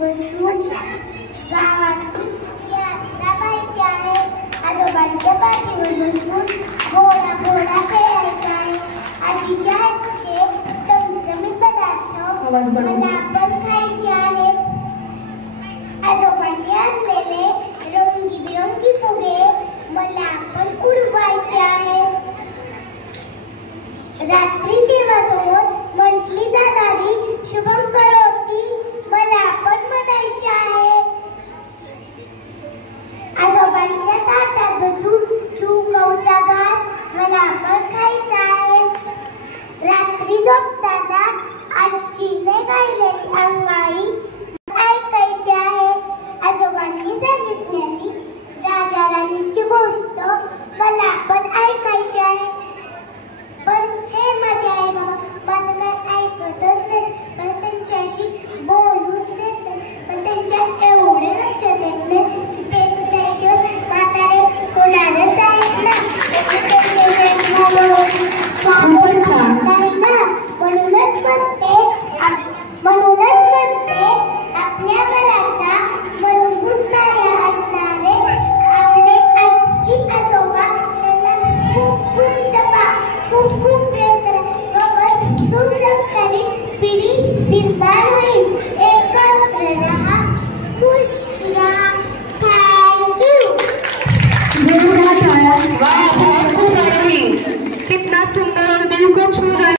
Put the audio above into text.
बसून गावातील यात्रा पाहायची आहे. आजोबांच्या पाठीवर बसून घोडा घोडा खेळायचा आहे. आजीच्या हातचे चमचमीत पदार्थ मला पण खायचे आहेत. आजोबांनी आणलेले रंगीबिरंगी फुगे मला पण उडवायचे आहेत. रात्री देवासमोर म्हटली जाणारी शुभम करोती मला पण म्हणायची आहे. आजोबांच्या ताटात बसून चुकवचा घास मला पण खायचा आहे. रात्री झोपताना आजीने गायलेली अंगाई ऐकायची आहे. आजोबांनी सांगितलेली राजा राणीची गोष्ट मला पण ऐकायची आहे. पण हे माझे आई बाबा माझं काय ऐकतच नाही. मला त्यांच्याशी बोलूच देत नाही. पण त्यांच्या एवढे लक्षात येत नाही की ते सुद्धा एक दिवस म्हातारे होणारच आहेत ना. त्यांच्याशी नाही ना. म्हणूनच म्हणते आपल्या घराचा मजबूत पाया असणारे आपले आजी आजोबा त्यांना खूप खूप जपा, खूप खूप प्रेम करा. मगच सुसंस्कारित पिढी निर्माण होईल. एकत्र रहा, खुश रहा. थँक्यू. कितना सुंदर